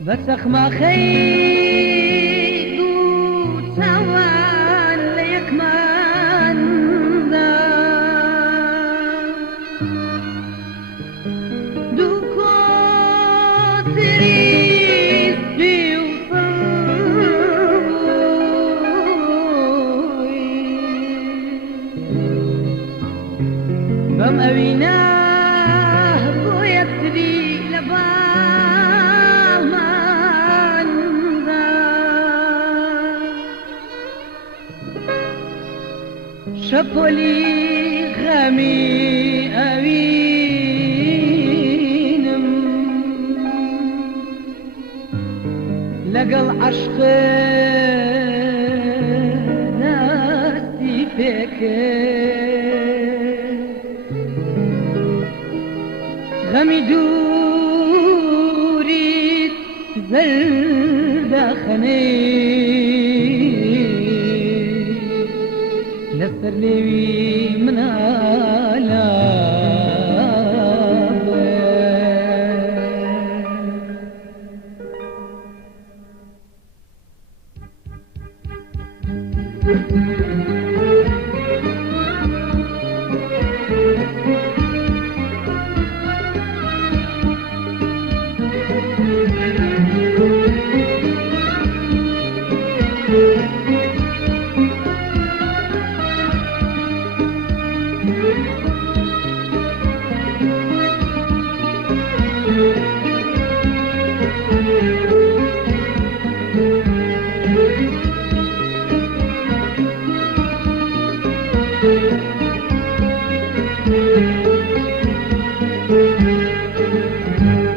بسخما خير وتوان ليك من ذا دوكو تريد بيوصوي بم أبيناه بويتري لبا شپلی غمی اوینم لقل عشق ناسي فيك غمی دوري زرد خني لسر لوي من على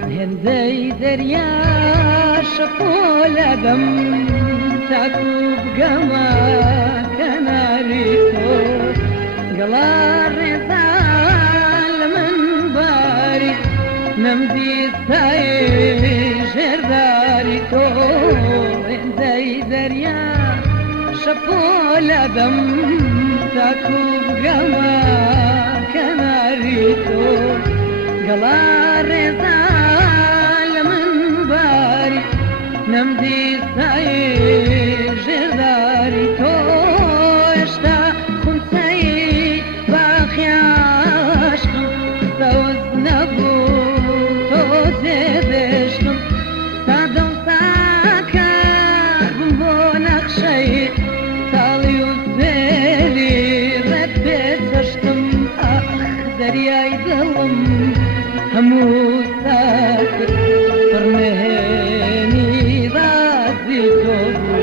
هندي دريا شقول دم تاكوب قما كناريتو قلار رضال من باري نمدي الثاي جرداريتو هندي دريا شقول دم تاكوب قما كناريتو قلار رضال من باري نمدي الثاي جرداري توشتا خمسي باخي عشقم توزنبو توزيدشتم صادم ساكا بو نقشي تالي وزبالي ربيت اشتم اخ درياي دلم همو ساكر فرمهني رازي توبو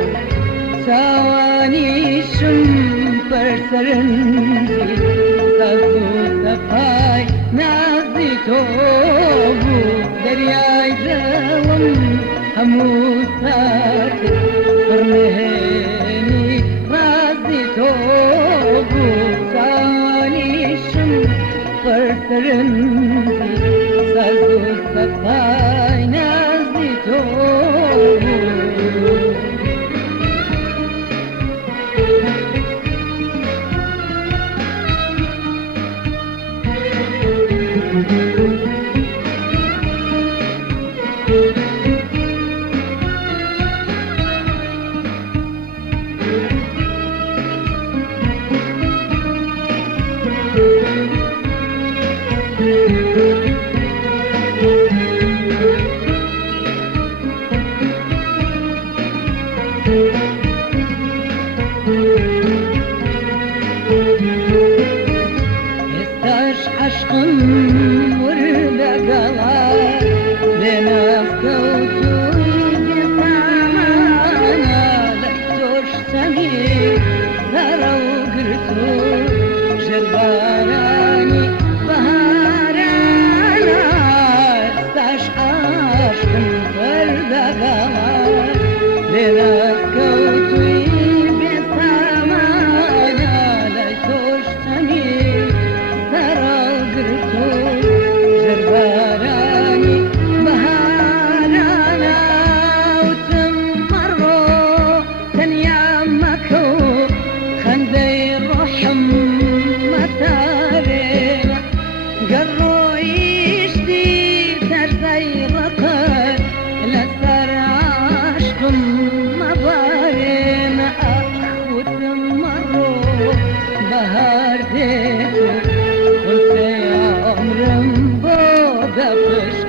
سواني شم برسرنزي تازو سفاي نازي توبو درياي دلم همو ساكر فرمهني رازي توبو سواني شم برسرنزي تازو سفاي نازي توبو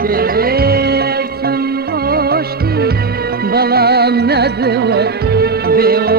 پێچەند ڕۆشتی بەڵام نەدەوە بێوە